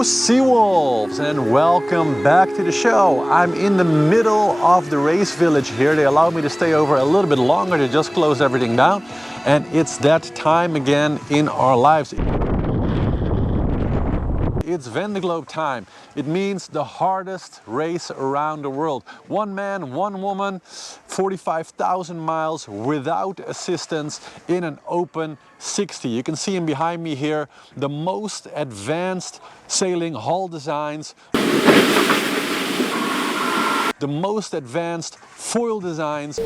Hello Sea Wolves, and welcome back to the show. I'm in the middle of the race village here. They allowed me to stay over a little bit longer. They just closed everything down, and it's that time again in our lives. It's Vendee Globe time. It means the hardest race around the world. One man, one woman, 45,000 miles without assistance in an open 60. You can see him behind me here, the most advanced sailing hull designs, the most advanced foil designs,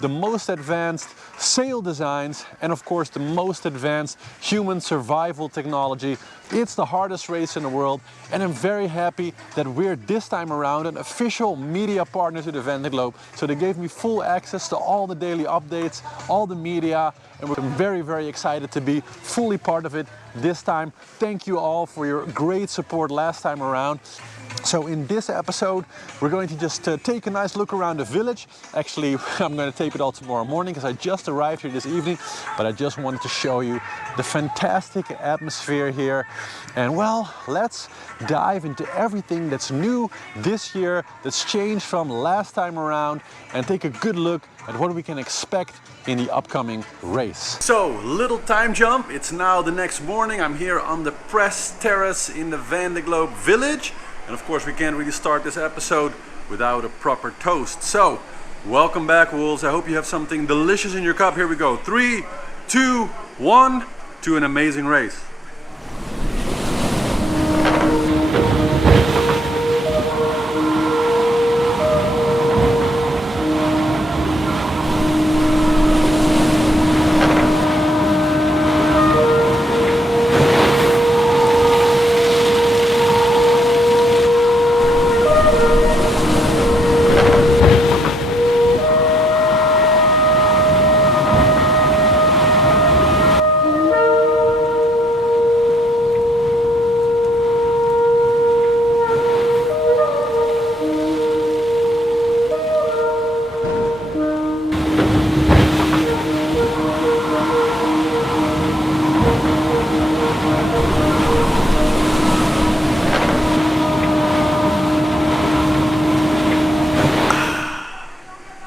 the most advanced sail designs, and of course the most advanced human survival technology. It's the hardest race in the world, and I'm very happy that we're this time around an official media partner to the Vendee Globe. So they gave me full access to all the daily updates, all the media, and we're very, very excited to be fully part of it this time. Thank you all for your great support last time around. So in this episode, we're going to just take a nice look around the village. Actually, I'm going to tape it all tomorrow morning because I just arrived here this evening, but I just wanted to show you the fantastic atmosphere here. And well, let's dive into everything that's new this year, that's changed from last time around, and take a good look at what we can expect in the upcoming race. So, little time jump. It's now the next morning. I'm here on the press terrace in the Vendee Globe village. And of course we can't really start this episode without a proper toast. So, welcome back, Wolves. I hope you have something delicious in your cup. Here we go. 3, 2, 1, to an amazing race.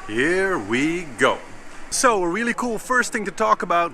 Here we go. So a really cool first thing to talk about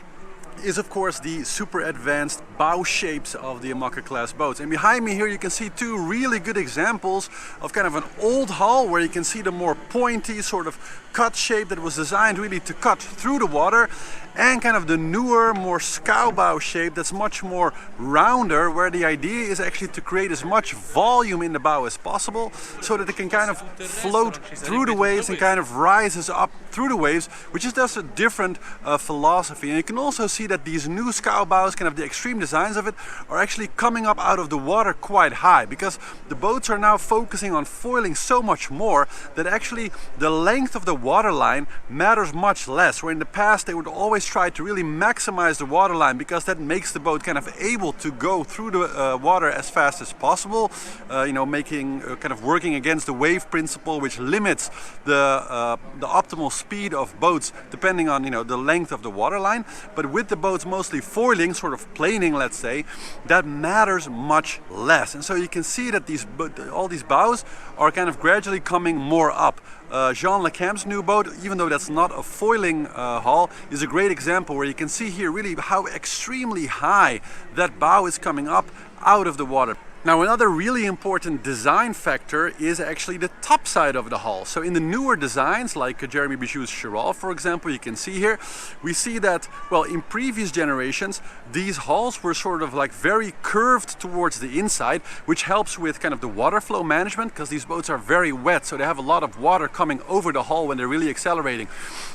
is of course the super advanced bow shapes of the Imoca class boats. And behind me here you can see two really good examples of kind of an old hull where you can see the more pointy sort of cut shape that was designed really to cut through the water, and kind of the newer, more scow bow shape that's much more rounder, where the idea is actually to create as much volume in the bow as possible so that it can kind of float through the waves and kind of rises up through the waves, which is just a different philosophy. And you can also see that these new scow bows, kind of the extreme designs of it, are actually coming up out of the water quite high, because the boats are now focusing on foiling so much more that actually the length of the waterline matters much less, where in the past they would always try to really maximize the waterline because that makes the boat kind of able to go through the water as fast as possible, you know, making kind of working against the wave principle, which limits the optimal speed of boats depending on, you know, the length of the waterline. But with the boats mostly foiling, sort of planing, let's say, that matters much less. And so you can see that all these bows are kind of gradually coming more up. Jean Lecamp's new boat, even though that's not a foiling hull, is a great example where you can see here really how extremely high that bow is coming up out of the water. Now, another really important design factor is actually the top side of the hull. So in the newer designs, like Jeremy Bijou's Chiral, for example, you can see here, we see that, well, in previous generations, these hulls were sort of like very curved towards the inside, which helps with kind of the water flow management, because these boats are very wet, so they have a lot of water coming over the hull when they're really accelerating.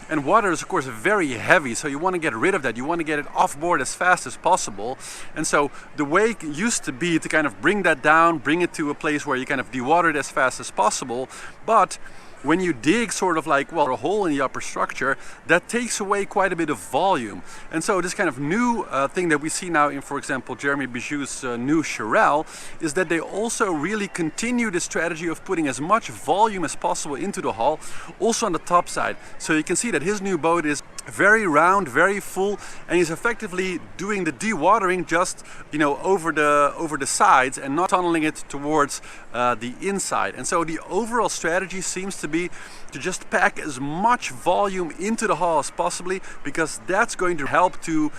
And water is of course very heavy, so you want to get rid of that. You want to get it off board as fast as possible. And so the way used to be to kind of bring that down, bring it to a place where you kind of dewater it as fast as possible. But when you dig sort of like, well, a hole in the upper structure, that takes away quite a bit of volume. And so this kind of new thing that we see now in, for example, Jeremy Bijou's new Chiral, is that they also really continue the strategy of putting as much volume as possible into the hull, also on the top side. So you can see that his new boat is very round, very full, and he's effectively doing the dewatering just, you know, over the sides and not tunneling it towards the inside. And so the overall strategy seems to be to just pack as much volume into the hull as possibly, because that's going to help to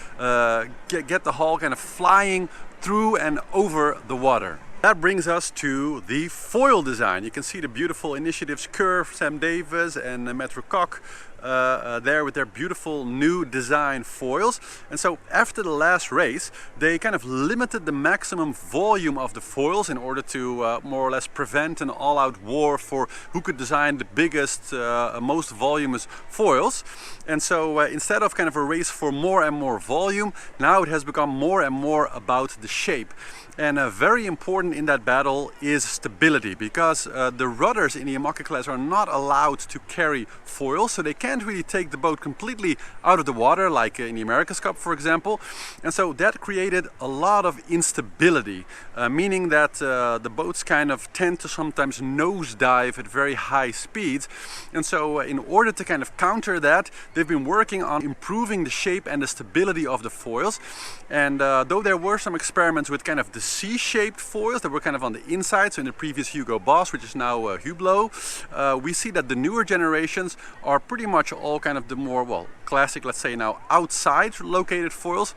get the hull kind of flying through and over the water. That brings us to the foil design. You can see the beautiful initiatives Curve, Sam Davis and Metro Koch there with their beautiful new design foils. And so after the last race, they kind of limited the maximum volume of the foils in order to more or less prevent an all-out war for who could design the biggest, most voluminous foils. And so instead of kind of a race for more and more volume, now it has become more and more about the shape. And very important in that battle is stability, because the rudders in the Imoca class are not allowed to carry foils, so they can't really take the boat completely out of the water like in the America's Cup, for example. And so that created a lot of instability, meaning that the boats kind of tend to sometimes nosedive at very high speeds. And so in order to kind of counter that, they've been working on improving the shape and the stability of the foils. And though there were some experiments with kind of the C-shaped foils that were kind of on the inside, so in the previous Hugo Boss, which is now Hublot, we see that the newer generations are pretty much all kind of the more, well, classic, let's say now, outside located foils.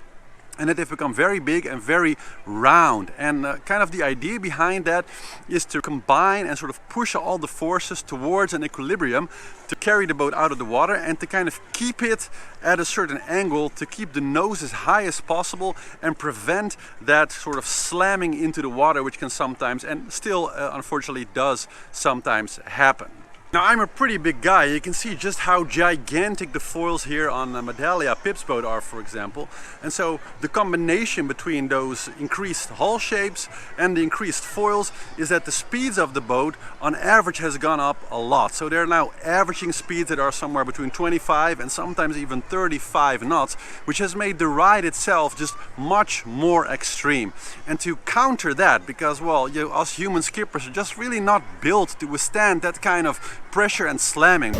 And that they've become very big and very round. And kind of the idea behind that is to combine and sort of push all the forces towards an equilibrium to carry the boat out of the water and to kind of keep it at a certain angle, to keep the nose as high as possible and prevent that sort of slamming into the water, which can sometimes, and still unfortunately does sometimes happen. Now, I'm a pretty big guy. You can see just how gigantic the foils here on Medallia Pip's boat are, for example. And so the combination between those increased hull shapes and the increased foils is that the speeds of the boat on average has gone up a lot. So they're now averaging speeds that are somewhere between 25 and sometimes even 35 knots, which has made the ride itself just much more extreme. And to counter that, because, well, us human skippers are just really not built to withstand that kind of pressure and slamming.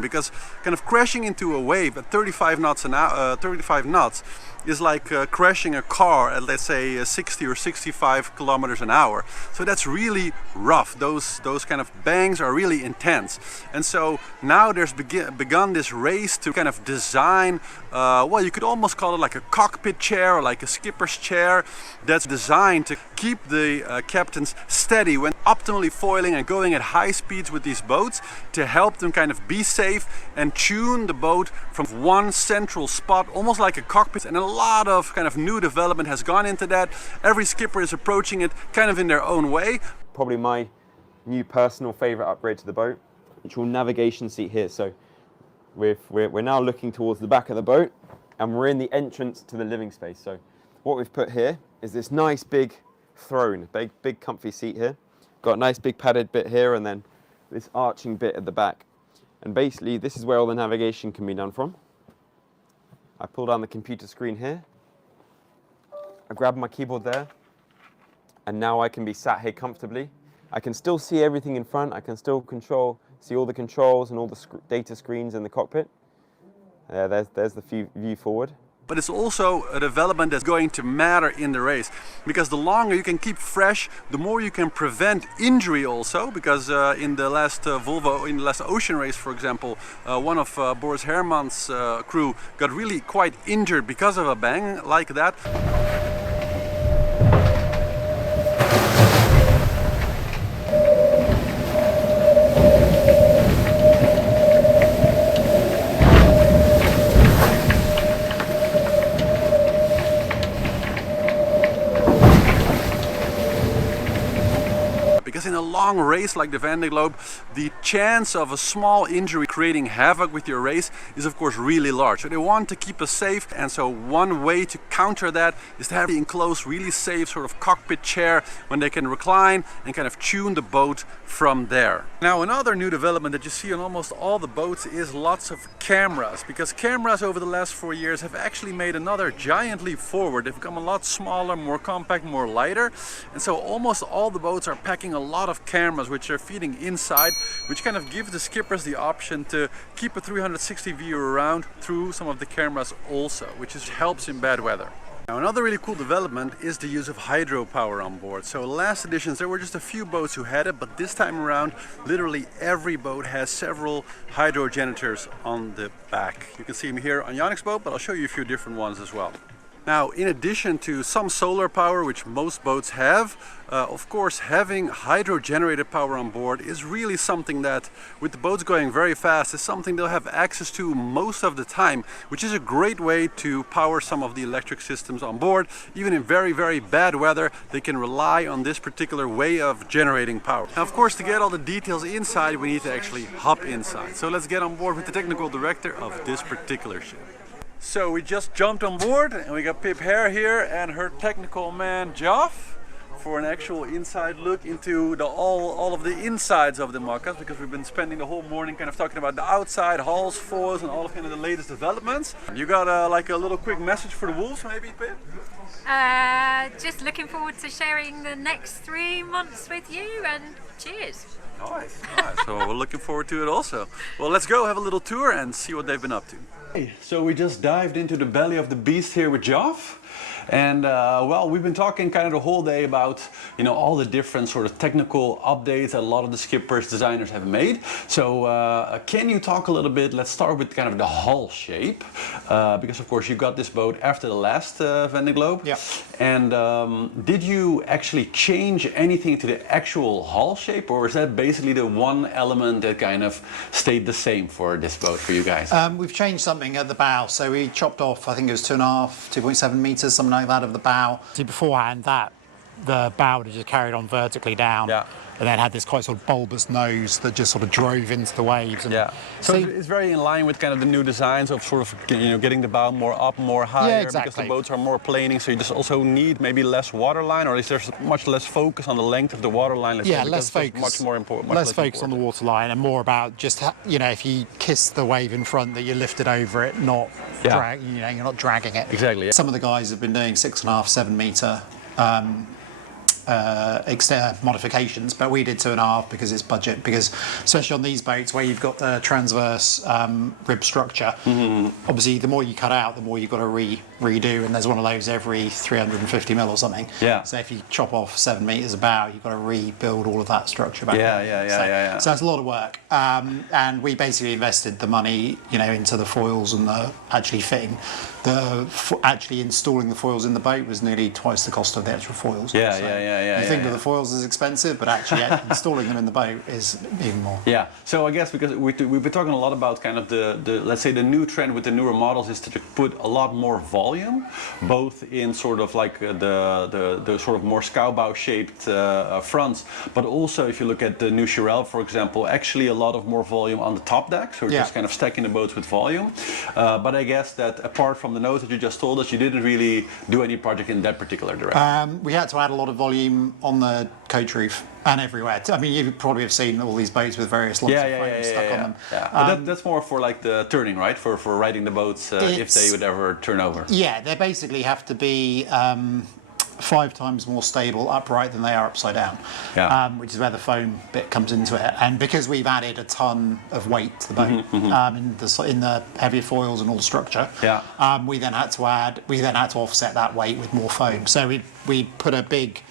Because kind of crashing into a wave at 35 knots an hour, 35 knots is like crashing a car at, let's say, 60 or 65 kilometers an hour. So that's really rough. Those kind of bangs are really intense. And so now there's begun this race to kind of design, well, you could almost call it like a cockpit chair or like a skipper's chair that's designed to keep the captains steady when optimally foiling and going at high speeds with these boats, to help them kind of be safe and tune the boat from one central spot, almost like a cockpit. And a lot of kind of new development has gone into that. Every skipper is approaching it kind of in their own way. Probably my new personal favorite upgrade to the boat, which will navigation seat here. So we're now looking towards the back of the boat and we're in the entrance to the living space. So what we've put here is this nice big throne, big comfy seat here. Got a nice big padded bit here and then this arching bit at the back. And basically this is where all the navigation can be done from. I pull down the computer screen here, I grab my keyboard there, and now I can be sat here comfortably. I can still see everything in front, I can still see all the controls and all the data screens in the cockpit. There's the view forward. But it's also a development that's going to matter in the race, because the longer you can keep fresh, the more you can prevent injury also, because in the last in the last ocean race, for example, one of Boris Herman's crew got really quite injured because of a bang like that. Because in a long race like the Vendee Globe, the chance of a small injury creating havoc with your race is of course really large. So they want to keep us safe, and so one way to counter that is to have the enclosed really safe sort of cockpit chair when they can recline and kind of tune the boat from there. Now another new development that you see on almost all the boats is lots of cameras, because cameras over the last 4 years have actually made another giant leap forward. They've become a lot smaller, more compact, more lighter, and so almost all the boats are packing a lot of cameras which are feeding inside, which kind of gives the skippers the option to keep a 360 view around through some of the cameras also, which helps in bad weather. Now another really cool development is the use of hydropower on board. So last editions there were just a few boats who had it, but this time around literally every boat has several hydro generators on the back. You can see them here on Yannick's boat, but I'll show you a few different ones as well. Now, in addition to some solar power, which most boats have, of course, having hydro-generated power on board is really something that, with the boats going very fast, is something they'll have access to most of the time, which is a great way to power some of the electric systems on board. Even in very, very bad weather, they can rely on this particular way of generating power. Now, of course, to get all the details inside, we need to actually hop inside. So let's get on board with the technical director of this particular ship. So we just jumped on board and we got Pip Hare here and her technical man Geoff for an actual inside look into all of the insides of the Imocas, because we've been spending the whole morning kind of talking about the outside, hulls, foils, and all of kind of the latest developments. You got like a little quick message for the wolves maybe, Pip? Just looking forward to sharing the next 3 months with you, and cheers. Nice, nice. So we're looking forward to it also. Well, let's go have a little tour and see what they've been up to. So we just dived into the belly of the beast here with Geoff. And well, we've been talking kind of the whole day about, you know, all the different sort of technical updates that a lot of the skippers, designers have made. So can you talk a little bit, let's start with kind of the hull shape, because of course you got this boat after the last Vendee Globe. Yeah. And did you actually change anything to the actual hull shape, or is that basically the one element that kind of stayed the same for this boat for you guys? We've changed something at the bow, so we chopped off, I think it was 2.7 meters, something like that, of the bow. See, beforehand, the bow would have just carried on vertically down, Yeah. and then had this quite sort of bulbous nose that just sort of drove into the waves. And Yeah, so it's very in line with kind of the new designs of sort of, you know, getting the bow more up, more higher, Yeah, exactly. because the boats are more planing, so you just also need maybe less waterline, or is there much less focus on the length of the waterline? yeah, say, less because it's focus. much more important. Less focus on the waterline, and more about just you know, if you kiss the wave in front, that you lifted over it, not drag. You know, you're not dragging it. Exactly. Yeah. Some of the guys have been doing 6.5, 7 meter. Modifications, but we did 2.5 because it's budget, because especially on these boats where you've got the transverse rib structure, obviously the more you cut out, the more you've got to redo, and there's one of those every 350 mil or something. Yeah. So if you chop off 7 meters of bow, you've got to rebuild all of that structure back. Yeah. So that's a lot of work, and we basically invested the money, you know, into the foils and the actually fitting. Actually installing the foils in the boat was nearly twice the cost of the actual foils. You think of the foils as expensive, but actually installing them in the boat is even more. Yeah, so I guess because we've been talking a lot about kind of the let's say the new trend with the newer models is to put a lot more volume, both in sort of like the sort of more scow-bow shaped fronts, but also if you look at the new Chirel, for example, actually a lot of more volume on the top deck, so we're just kind of stacking the boats with volume. But I guess that apart from the notes that you just told us, you didn't really do any project in that particular direction. We had to add a lot of volume on the coach roof and everywhere. I mean, you probably have seen all these boats with various lots of frames stuck on them. Yeah. But that's more for like the turning, right? For riding the boats if they would ever turn over. Yeah, they basically have to be 5 times more stable upright than they are upside down, which is where the foam bit comes into it. And because we've added a ton of weight to the boat in the heavier foils and all the structure, we then had to offset that weight with more foam. So we put a big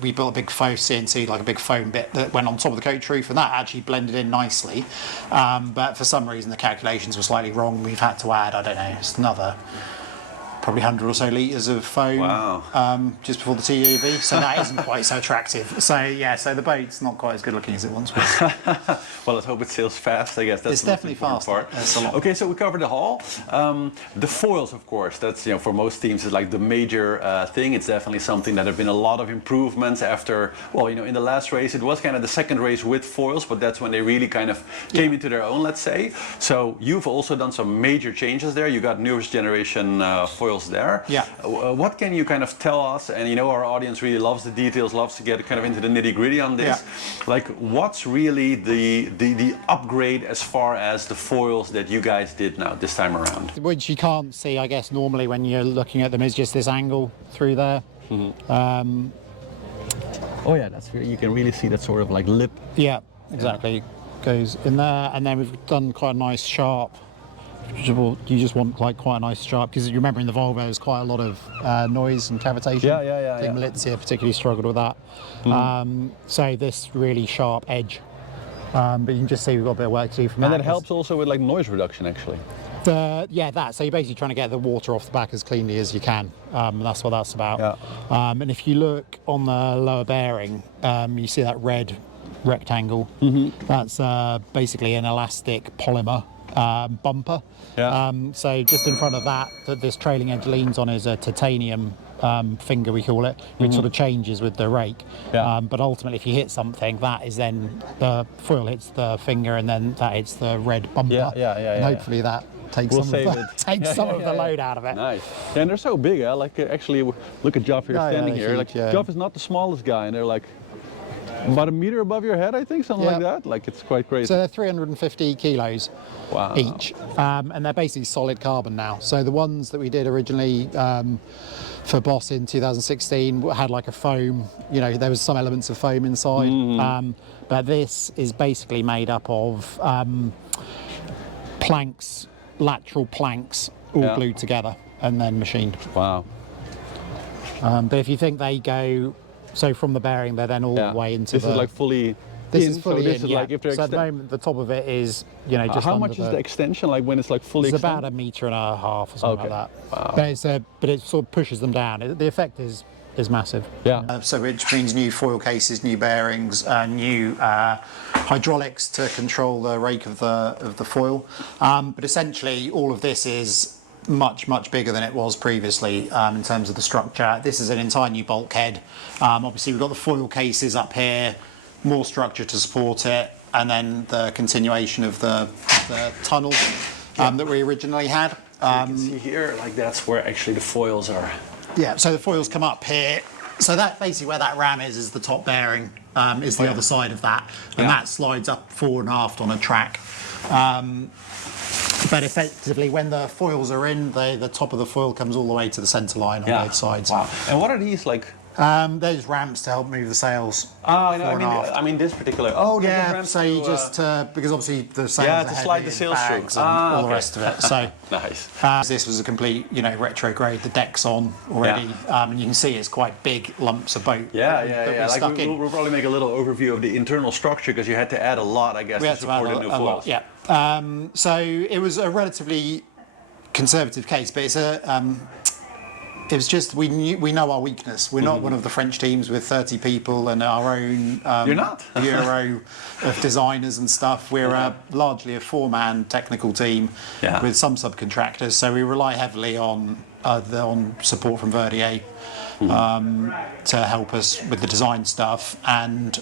we built a big faux CNC, like a big foam bit that went on top of the coach roof, and that actually blended in nicely. But for some reason the calculations were slightly wrong. We've had to add, I don't know, it's another probably 100 or so litres of foam. Wow. Just before the TUV, so that isn't quite so attractive. So yeah, so the boat's not quite as good looking as it once was. Well, let's hope it sails fast. I guess that's It's the most definitely important fast. part. It's a lot. Okay, so we covered the hull. The foils, of course, that's, you know, for most teams is like the major thing. It's definitely something that have been a lot of improvements after. Well, you know, in the last race it was kind of the second race with foils, but that's when they really kind of came into their own, let's say. So you've also done some major changes there. You got newest generation foils there. Yeah. What can you kind of tell us? And you know, our audience really loves the details, loves to get kind of into the nitty-gritty on this. Yeah. Like, what's really the upgrade as far as the foils that you guys did now this time around? Which you can't see, I guess, normally when you're looking at them, is just this angle through there. Oh yeah, that's you can really see that sort of like lip. Yeah, exactly. Goes in there, and then we've done quite a nice sharp. You just want like quite a nice sharp, because you remember in the Volvo there's quite a lot of noise and cavitation. I think Malizia particularly struggled with that. So this really sharp edge. But you can just see we've got a bit of work to do from that. And that helps also with like noise reduction, actually. That. So you're basically trying to get the water off the back as cleanly as you can. That's what that's about. Yeah. And if you look on the lower bearing, you see that red rectangle. That's basically an elastic polymer bumper. Yeah. So just in front of that this trailing edge leans on is a titanium finger, we call it, which sort of changes with the rake. Yeah. But ultimately, if you hit something, that is then the foil hits the finger, and then that hits the red bumper. And hopefully that takes We'll some save of the, it. takes some of the load out of it. Nice. Yeah, and they're so big, huh? Like actually, look at Geoff here standing they're here. huge, Like yeah. Geoff is not the smallest guy, and they're like about a meter above your head, I think, something like that. Like, it's quite crazy. So they're 350 kilos Wow. each, and they're basically solid carbon now. So the ones that we did originally for Boss in 2016 had like a foam, you know, there was some elements of foam inside, but this is basically made up of planks, lateral planks, all glued together and then machined. Wow. But if you think they go, so from the bearing, they're then all the way into this the... is like fully This in, is fully so this in, is yeah. like if they're So at the moment, the top of it is, you know, just how under much is the extension, like when it's like fully It's extended? about 1.5 meters or something like that. Wow. But it sort of pushes them down. The effect is massive. Yeah. So which means new foil cases, new bearings, new hydraulics to control the rake of the foil. But essentially, all of this is much bigger than it was previously in terms of the structure. This is an entire new bulkhead. Obviously, we've got the foil cases up here, more structure to support it, and then the continuation of the tunnel that we originally had. You can see here, like that's where actually the foils are. Yeah, so the foils come up here. So that basically where that ram is the top bearing, is the other side of that, and that slides up fore and aft on a track. But effectively, when the foils are in, the top of the foil comes all the way to the centre line on both sides. Wow. And what are these like? There's ramps to help move the sails. Oh, no, fore and aft. I mean this particular. Oh, there's Yeah, ramps so you to, just because obviously the sails yeah, are to heavy slide the and sails through. bags and all the rest of it. So nice. this was a complete, you know, retrograde. The deck's on already, and you can see it's quite big lumps of boat. that we Like stuck in. we'll probably make a little overview of the internal structure because you had to add a lot, I guess, We to had to add support the new a lot, foils. yeah. So it was a relatively conservative case, but it's it was just we know our weakness. We're not one of the French teams with 30 people and our own You're not? bureau of designers and stuff. We're largely a 4-man technical team with some subcontractors. So we rely heavily on support from Verdier to help us with the design stuff. And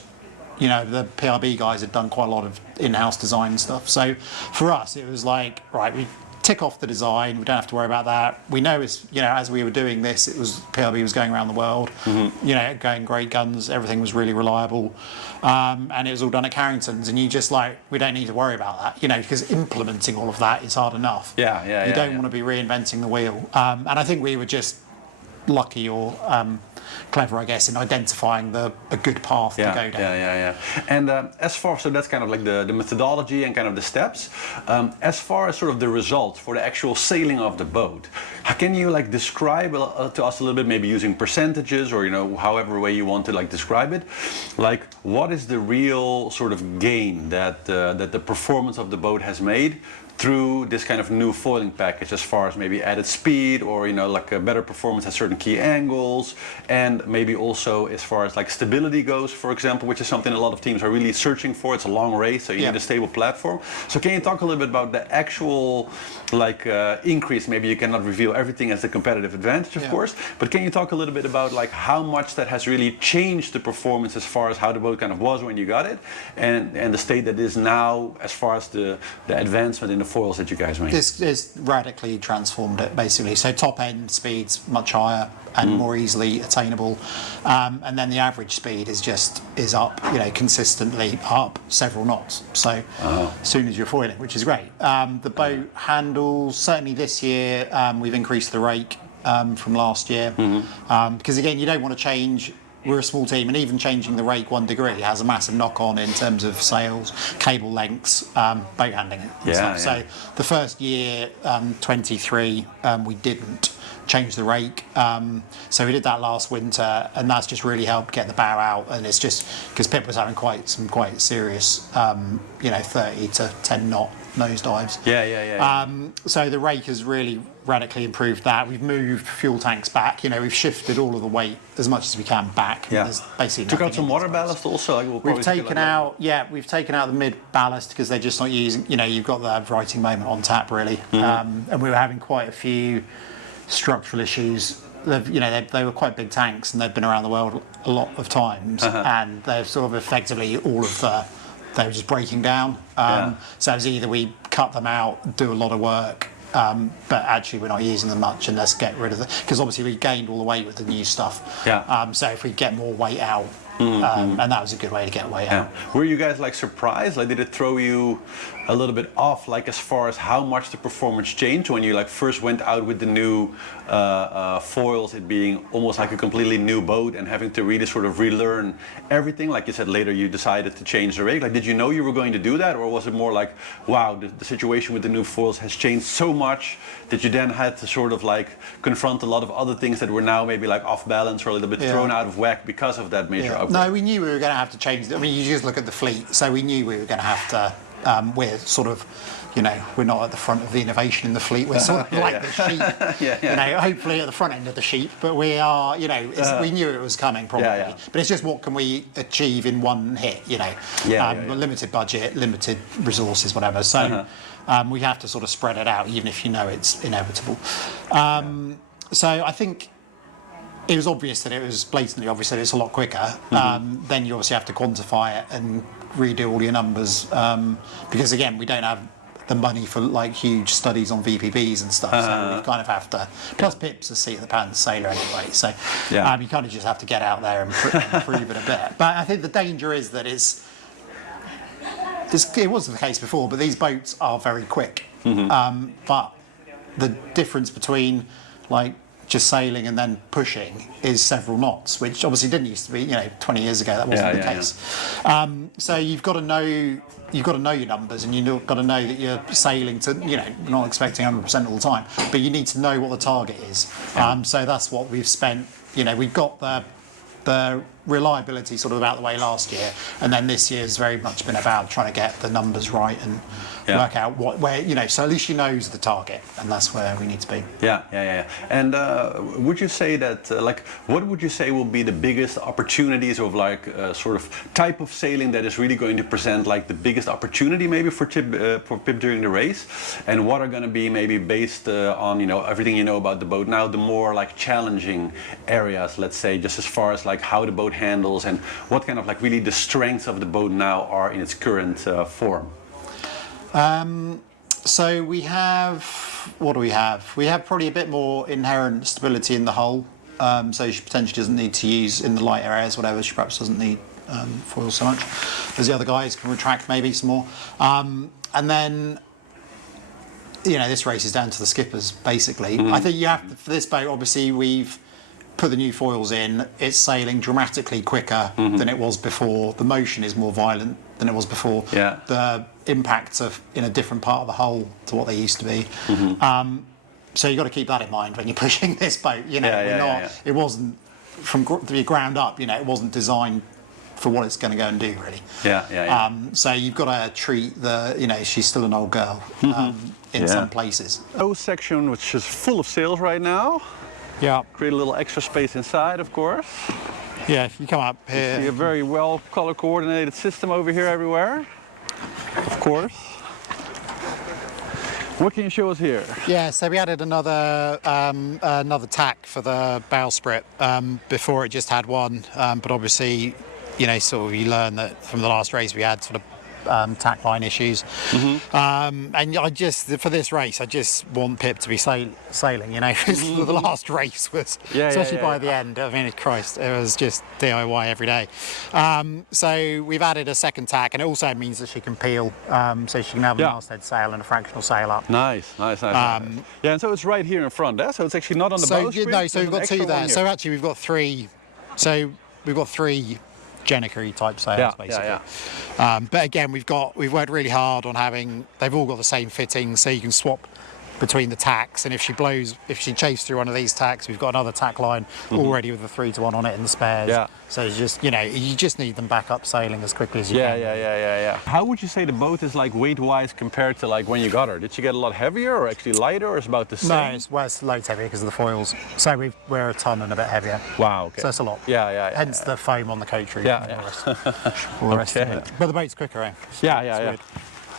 you know, the PRB guys had done quite a lot of in-house design stuff. So for us, it was like, right, we tick off the design. We don't have to worry about that. We know, as we were doing this, PRB was going around the world, you know, going great guns. Everything was really reliable, and it was all done at Carrington's. And you just like, we don't need to worry about that, you know, because implementing all of that is hard enough. You don't want to be reinventing the wheel. And I think we were just lucky or clever, I guess, in identifying a good path to go down. And as far, so that's kind of like the methodology and kind of the steps. As far as sort of the results for the actual sailing of the boat, can you like describe to us a little bit, maybe using percentages or, you know, however way you want to like describe it, like what is the real sort of gain that the performance of the boat has made through this kind of new foiling package, as far as maybe added speed, or like a better performance at certain key angles, and maybe also as far as like stability goes, for example, which is something a lot of teams are really searching for. It's a long race, so you need a stable platform. So can you talk a little bit about the actual increase? Maybe you cannot reveal everything as the competitive advantage, of course, but can you talk a little bit about like how much that has really changed the performance as far as how the boat kind of was when you got it, and the state that is now as far as the advancement in the foils that you guys made? This radically transformed it, basically. So top end speed's much higher and more easily attainable, and then the average speed is up, consistently up several knots. So as soon as you're foiling, which is great. The boat handles, certainly this year, we've increased the rake from last year, because again, you don't want to change. We're a small team, and even changing the rake 1 degree has a massive knock-on in terms of sails, cable lengths, boat handling and stuff. So the first year, 23, we didn't change the rake. So we did that last winter, and that's just really helped get the bow out. And it's just because Pip was having some quite serious, 30 to 10 knot nosedives. So the rake has really radically improved that. We've moved fuel tanks back. We've shifted all of the weight as much as we can back. There's basically took out some water ballast also. We've taken out the mid ballast because they're just not using. You've got the writing moment on tap really, and we were having quite a few structural issues. They were quite big tanks, and they've been around the world a lot of times, and they're sort of effectively they were just breaking down. So it was either we cut them out, do a lot of work, but actually we're not using them much, and let's get rid of it, because obviously we gained all the weight with the new stuff. So if we get more weight out, and that was a good way to get weight out. Were you guys like surprised? Like, did it throw you a little bit off, like as far as how much the performance changed when you like first went out with the new foils, it being almost like a completely new boat and having to really sort of relearn everything? Like you said, later you decided to change the rake. Like, did you know you were going to do that, or was it more like, wow, the situation with the new foils has changed so much that you then had to sort of like confront a lot of other things that were now maybe like off balance or a little bit thrown out of whack because of that major upgrade? No, we knew we were going to have to change. I mean, you just look at the fleet, so we knew we were going to have to. We're sort of, we're not at the front of the innovation in the fleet. We're sort of like the sheep. Hopefully at the front end of the sheep, but we are. We knew it was coming probably. But it's just what can we achieve in one hit? Limited budget, limited resources, whatever. So we have to sort of spread it out, even if you know it's inevitable. So I think. It was obvious that it was blatantly obvious that it's a lot quicker. Then you obviously have to quantify it and redo all your numbers, because again, we don't have the money for like huge studies on VPPs and stuff. So we kind of have to. Plus, Pip's a seat of the pants sailor anyway, so you kind of just have to get out there and prove it a bit. But I think the danger is that it wasn't the case before, but these boats are very quick. But the difference between like just sailing and then pushing is several knots, which obviously didn't used to be. 20 years ago that wasn't the case. So you've got to know your numbers, and you've got to know that you're sailing to, not expecting 100% all the time, but you need to know what the target is. So that's what we've spent. We've got the reliability sort of out the way last year, and then this year's very much been about trying to get the numbers right and work out where so at least you know the target, and that's where we need to be. And would you say that what would you say will be the biggest opportunities of sort of type of sailing that is really going to present like the biggest opportunity maybe for Pip during the race, and what are going to be maybe based on everything you know about the boat now, the more like challenging areas, let's say, just as far as like how the boat handles and what kind of like really the strengths of the boat now are in its current form? So we have, what do we have? We have probably a bit more inherent stability in the hull. So she potentially doesn't need to use in the light areas, whatever. She perhaps doesn't need foil so much as the other guys can retract maybe some more. And then, this race is down to the skippers basically. I think you have to, for this boat, obviously we've put the new foils in. It's sailing dramatically quicker than it was before. The motion is more violent than it was before. The impacts are in a different part of the hull to what they used to be. So you've got to keep that in mind when you're pushing this boat. It wasn't from the ground up. It wasn't designed for what it's going to go and do, really. Yeah. So you've got to treat she's still an old girl in some places. Nose section, which is full of sails right now. Yeah. Create a little extra space inside, of course. Yeah, if you come up here. You see a very well color coordinated system over here everywhere. Of course. What can you show us here? Yeah, so we added another tack for the bowsprit. Before it just had one, but obviously, sort of you learn that from the last race we had sort of tack line issues. And I just, for this race, I just want Pip to be sailing, the last race was, especially by the end, I mean, Christ, it was just DIY every day. So we've added a second tack, and it also means that she can peel, so she can have a masthead sail and a fractional sail up. Nice. Yeah, and so it's right here in front, so it's actually not on the bowsprit. No, so we've got two there. So actually we've got three. So we've got three Jennifer type sails, basically. But again, we've worked really hard on they've all got the same fitting, so you can swap between the tacks, and if she chafes through one of these tacks, we've got another tack line already with a 3-to-1 on it in the spares. So it's just, you just need them back up sailing as quickly as you can. Yeah. How would you say the boat is like weight-wise compared to like when you got her? Did she get a lot heavier or actually lighter, or is it about the same? No, it's loads heavier because of the foils. So we're a ton and a bit heavier. Wow, okay. So that's a lot. Yeah. Hence the foam on the coach roof. All the rest of it. But the boat's quicker, eh? Yeah.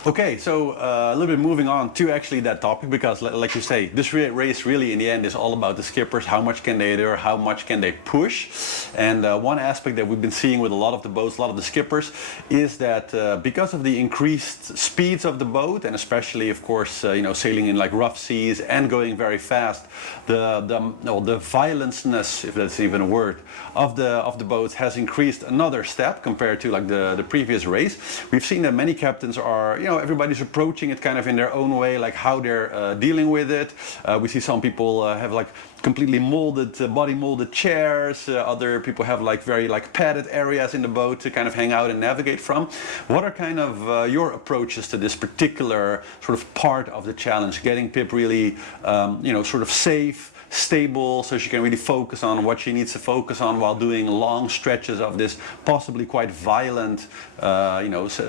Okay, so a little bit moving on to actually that topic, because like you say, this race really in the end is all about the skippers. How much can they do, how much can they push? And one aspect that we've been seeing with a lot of the boats, a lot of the skippers, is that because of the increased speeds of the boat, and especially of course sailing in like rough seas and going very fast, the violenceness, if that's even a word, of the boats has increased another step compared to like the previous race. We've seen that many captains are, everybody's approaching it kind of in their own way, like how they're dealing with it. We see some people have like completely molded, body molded chairs. Other people have like very like padded areas in the boat to kind of hang out and navigate from. What are kind of your approaches to this particular sort of part of the challenge, getting Pip really, sort of safe, stable, so she can really focus on what she needs to focus on while doing long stretches of this possibly quite violent,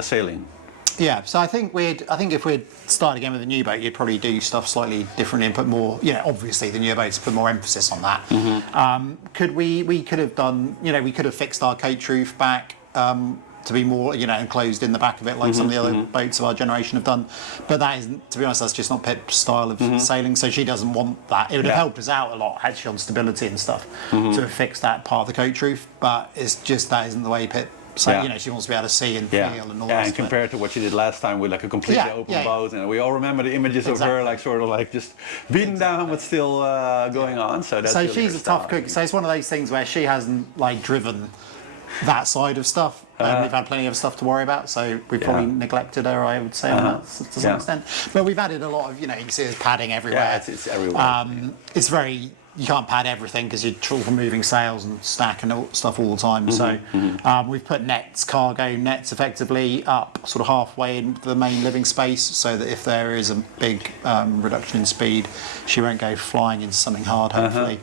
sailing? Yeah, so I think if we'd start again with a new boat, you'd probably do stuff slightly differently and put more, obviously the newer boats put more emphasis on that. We could have done, we could have fixed our coach roof back to be more, enclosed in the back of it, like some of the other boats of our generation have done. But that isn't, to be honest, that's just not Pip's style of sailing, so she doesn't want that. It would have helped us out a lot, actually, on stability and stuff, to have fixed that part of the coach roof, but it's just that isn't the way Pip. So, she wants to be able to see and feel and all that. And compared to what she did last time with like a completely open boat, and we all remember the images of her like sort of like just beaten down but still going on. So that's really she's a tough cook. So it's one of those things where she hasn't like driven that side of stuff. We've had plenty of stuff to worry about, so we've probably neglected her, I would say, on that to some extent. But we've added a lot of, you can see there's padding everywhere. Yeah, it's everywhere. It's very, you can't pad everything because you're moving sails and stack and stuff all the time. So we've put nets, cargo nets, effectively up sort of halfway into the main living space, so that if there is a big reduction in speed, she won't go flying into something hard, hopefully.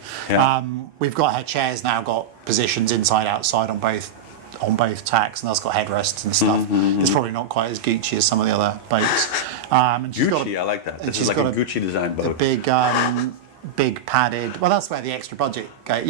We've got her chairs now got positions inside, outside on both tacks, and that's got headrests and stuff. It's probably not quite as Gucci as some of the other boats. And Gucci, I like that. This is like a Gucci design boat. A big padded. Well, that's where the extra budget goes.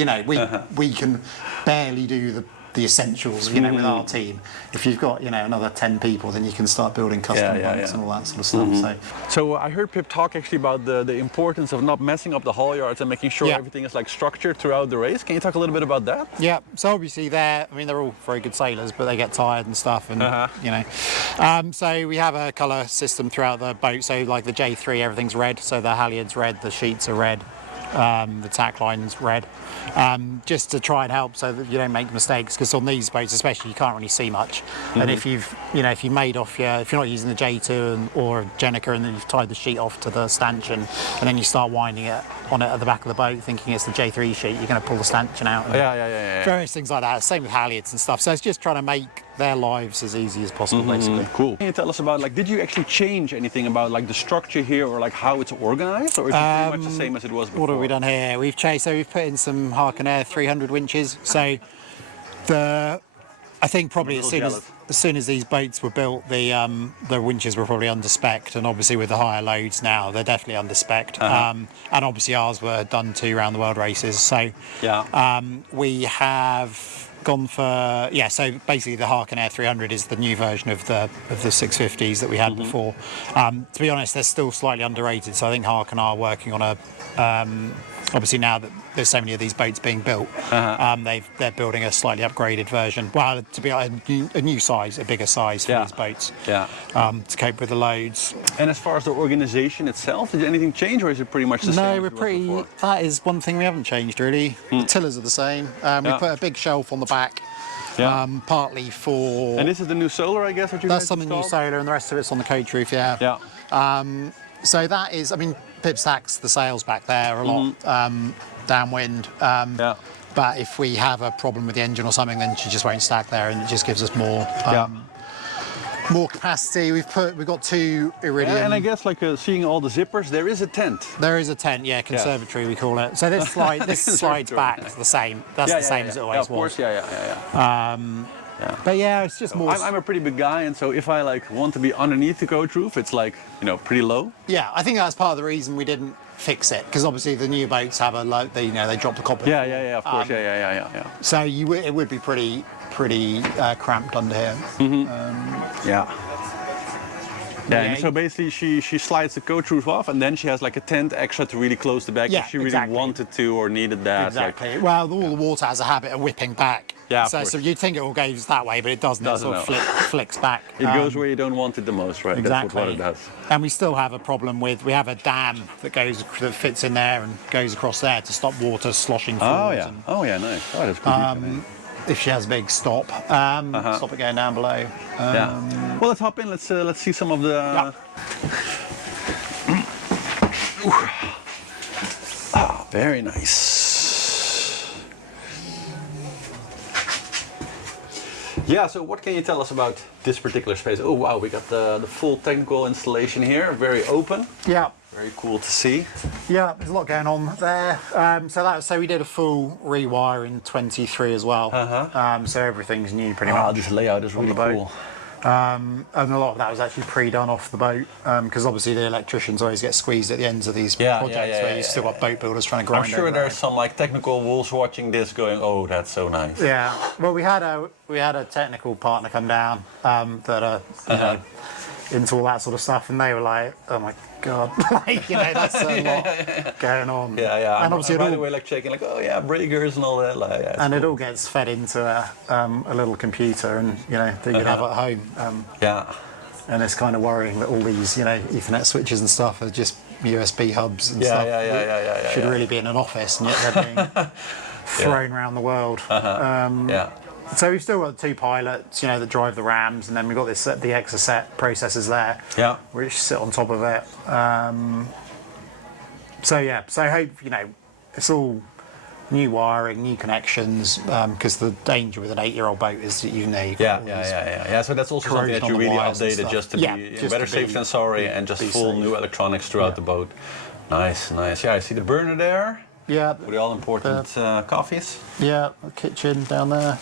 We can barely do the essentials. With our team. If you've got another 10 people, then you can start building custom boats and all that sort of stuff. So I heard Pip talk actually about the importance of not messing up the halyards and making sure everything is like structured throughout the race. Can you talk a little bit about that? Yeah. So obviously they're all very good sailors, but they get tired and stuff, and so we have a colour system throughout the boat. So like the J3, everything's red. So the halyards red, the sheets are red. The tack line's red, just to try and help so that you don't make mistakes, because on these boats especially you can't really see much. And if you've made off if you're not using the J2 or a Jenica, and then you've tied the sheet off to the stanchion and then you start winding it on it at the back of the boat thinking it's the J3 sheet, you're going to pull the stanchion out. Various things like that. Same with halyards and stuff. So it's just trying to make their lives as easy as possible, basically. Cool. Can you tell us about, like, did you actually change anything about like the structure here, or like how it's organized, or is it pretty much the same as it was before? What have we done here? We've put in some Harkin Air 300 winches. So I think probably I'm a little as soon as these boats were built, the winches were probably under spec'd, and obviously with the higher loads now, they're definitely under spec'd. And obviously ours were done 2 round the world races, so we have gone for so basically the Harken Air 300 is the new version of the 650s that we had before. To be honest, they're still slightly underrated, so I think Harken are working on a obviously now that there's so many of these boats being built, they're building a slightly upgraded version. Well, to be a new size, a bigger size for these boats, to cope with the loads. And as far as the organisation itself, did anything change, or is it pretty much the same? No, as we're it was pretty. before? That is one thing we haven't changed really. The tillers are the same. We put a big shelf on the back, partly for. And this is the new solar, I guess, that you That's guys something new installed? solar, and the rest of it's on the coach roof. Yeah. So that is. I mean, Pip stacks the sails back there a lot downwind. But if we have a problem with the engine or something, then she just won't stack there, and it just gives us more. More capacity. We've got 2 iridium. And I guess seeing all the zippers, there is a tent. There is a tent, conservatory we call it. So this slides back the same. That's the same as it always of course, was. But it's just more. I'm a pretty big guy, and so if I want to be underneath the coach roof, it's pretty low. Yeah, I think that's part of the reason we didn't fix it, because obviously the new boats have a low. They drop the cockpit. Of course, So it would be pretty cramped under here. So basically she slides the coach roof off, and then she has a tent extra to really close the back if she really wanted to or needed that. Exactly. Well, all the water has a habit of whipping back. So you'd think it all goes that way, but it doesn't. It sort of flicks back. It goes where you don't want it the most, right? Exactly. That's what it does. And we still have a problem with, we have a dam that fits in there and goes across there to stop water sloshing forward. Nice. Oh, that's good. If she has a big stop, stop it going down below. Well, let's hop in. Let's see some of the. Very nice. Yeah. So, what can you tell us about this particular space? Oh, wow! We got the full technical installation here. Very open. Yeah. Very cool to see. Yeah, there's a lot going on there. So we did a full rewire in 23 as well. So everything's new pretty much. This layout is really cool. And a lot of that was actually pre-done off the boat, because obviously the electricians always get squeezed at the ends of these projects where you've still got boat builders trying to grind. I'm sure there's some technical wolves watching this going, oh, that's so nice. Yeah. Well, we had a technical partner come down that are into all that sort of stuff, and they were like, oh my God, that's a lot going on. And obviously, by the way, checking, oh yeah, breakers and all that. And cool. it all gets fed into a little computer, and that you can have at home. And it's kind of worrying that all these, Ethernet switches and stuff are just USB hubs and stuff. Should really be in an office, and yet they're being thrown around the world. So we've still got 2 pilots, that drive the rams, and then we've got the Exocet processors there, which sit on top of it. So I hope it's all new wiring, new connections, because the danger with an 8-year-old boat is that So that's also something that you really updated just to be better safe than sorry, and just full new electronics throughout the boat. Nice. Yeah, I see the burner there. Yeah. With the all important coffees. Yeah, the kitchen down there.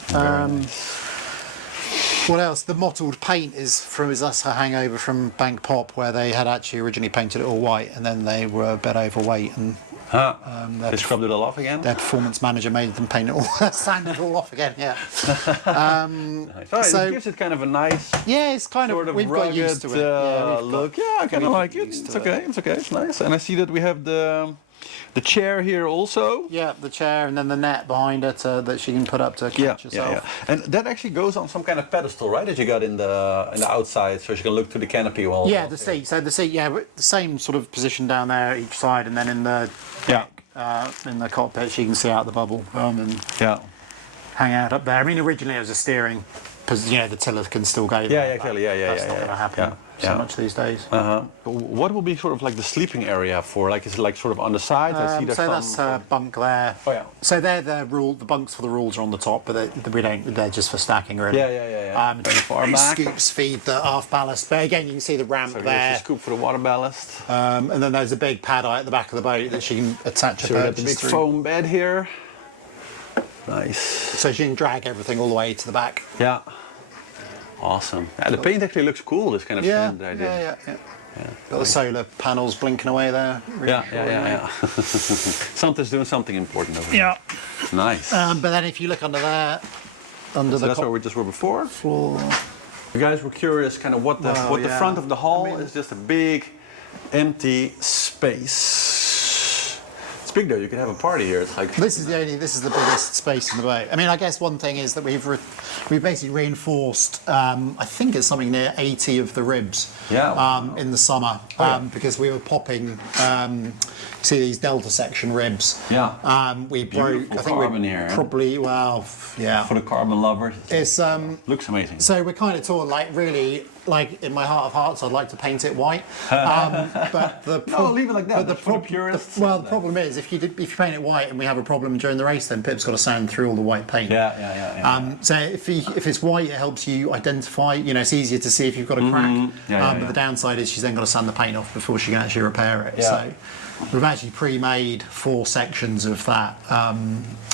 What else? The mottled paint is a hangover from Bank Pop, where they had actually originally painted it all white, and then they were a bit overweight, and they scrubbed it all off again. Their performance manager made them paint it all, sand it all off again. Yeah. So it gives it kind of a nice. Yeah, it's kind of. We've rugged, got used to it. Look. I kind of like it. It's okay. It's nice. And I see that we have the chair here also. Yeah, the chair, and then the net behind it that she can put up to catch herself. And that actually goes on some kind of pedestal, right? That you got in the outside, so she can look to the canopy wall. Yeah, the seat. So the seat, the same sort of position down there each side, and then in the in the cockpit, she can see out the bubble and hang out up there. I mean, originally it was a steering, because the tiller can still go there. Clearly, That's not going to happen so much these days. What will be sort of the sleeping area for? Is it sort of on the side? I see that's a bunk there. Oh yeah. So they're the bunks for the rules are on the top, but they're just for stacking really. Far back. Scoops feed the aft ballast. But again, you can see the ramp there. There's a scoop for the water ballast. And then there's a big pad at the back of the boat that she can attach her the big foam bed here. Nice. So she can drag everything all the way to the back. Yeah. Awesome. Yeah, the paint actually looks cool, this kind of sand idea. Yeah. Got the solar panels blinking away there. Really Yeah. Something's doing something important over there. Yeah. Nice. But then if you look under there, under So the that's where we just were before. floor. You guys were curious kind of what the front of the hall is, just a big empty space. It's big though, you can have a party here. It's like This is the biggest space in the boat. I mean, I guess one thing is that we've basically reinforced. I think it's something near 80 of the ribs. In the summer, because we were popping. See these delta section ribs. We broke. I think carbon here, probably for the carbon lovers. It's looks amazing. So we're kind of torn. Like really, like in my heart of hearts, I'd like to paint it white. But the leave it like that. But the problem is if you paint it white and we have a problem during the race, then Pip's got to sand through all the white paint. So if it's white, it helps you identify. You know, it's easier to see if you've got a crack. But the downside is she's then got to sand the paint off before she can actually repair it. So we've actually pre-made 4 sections of that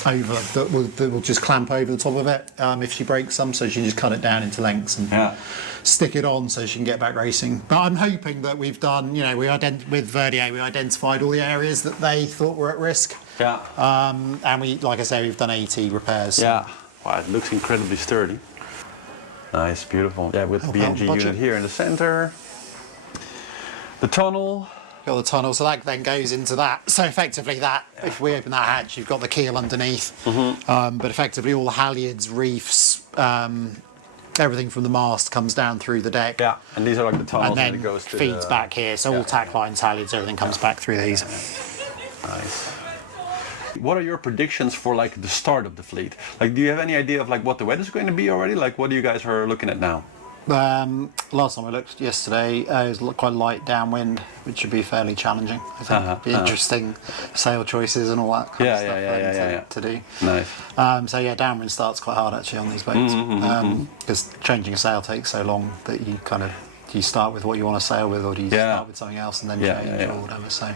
over that will just clamp over the top of it if she breaks some, so she can just cut it down into lengths and stick it on so she can get back racing. But I'm hoping that we've done, you know, with Vendee, we identified all the areas that they thought were at risk. And we, like I say, we've done 80 repairs. Wow, it looks incredibly sturdy. Nice, beautiful. Yeah, with the BNG unit here in the center. The tunnel. Got the tunnel, so that then goes into that. So effectively that, if we open that hatch, you've got the keel underneath. But effectively all the halyards, reefs, everything from the mast comes down through the deck. And these are like the tunnels and then it goes to feeds back here. So all tack lines, halyards, everything comes back through these. Nice. What are your predictions for like the start of the fleet? Like, do you have any idea of like what the weather's going to be already? Like, what do you guys are looking at now? Last time I looked yesterday, it was quite light downwind, which should be fairly challenging. I think be interesting sail choices and all that kind of stuff to do. Nice. So yeah, downwind starts quite hard actually on these boats because changing a sail takes so long that you kind of. Do you start with what you want to sail with, or do you start with something else and then change or whatever? So,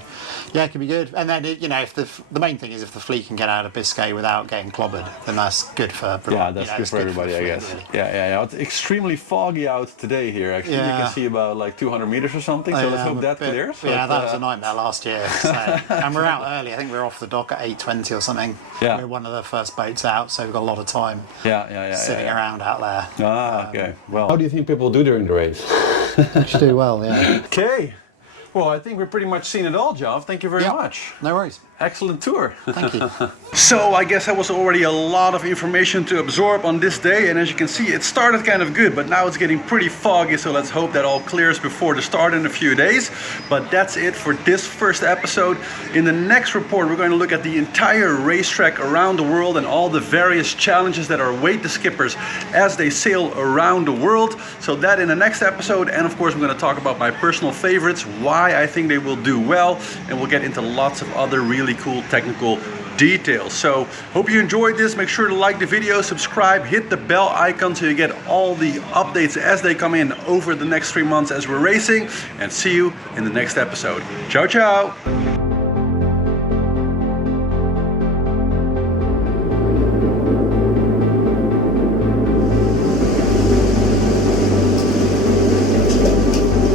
yeah, it can be good. And then, you know, if the main thing is if the fleet can get out of Biscay without getting clobbered, then that's good for that's good for everybody, I guess. Really. It's extremely foggy out today here. Actually, you can see about like 200 meters or something. So let's hope that clears. That was a nightmare last year. So. And we're out early. I think we're off the dock at 8:20 or something. We're one of the first boats out, so we've got a lot of time. Sitting around out there. Okay. Well, how do you think people do during the race? Should do well, Okay. Well, I think we've pretty much seen it all, Jov. Thank you very much. No worries. Excellent tour. Thank you. So I guess that was already a lot of information to absorb on this day, and as you can see it started kind of good, but now it's getting pretty foggy, so let's hope that all clears before the start in a few days. But that's it for this first episode. In the next report we're going to look at the entire racetrack around the world and all the various challenges that await the skippers as they sail around the world. So that in the next episode, and of course we're going to talk about my personal favorites, why I think they will do well, and we'll get into lots of other really cool technical details. So hope you enjoyed this. Make sure to like the video, subscribe, hit the bell icon so you get all the updates as they come in over the next 3 months as we're racing, and see you in the next episode. Ciao, ciao.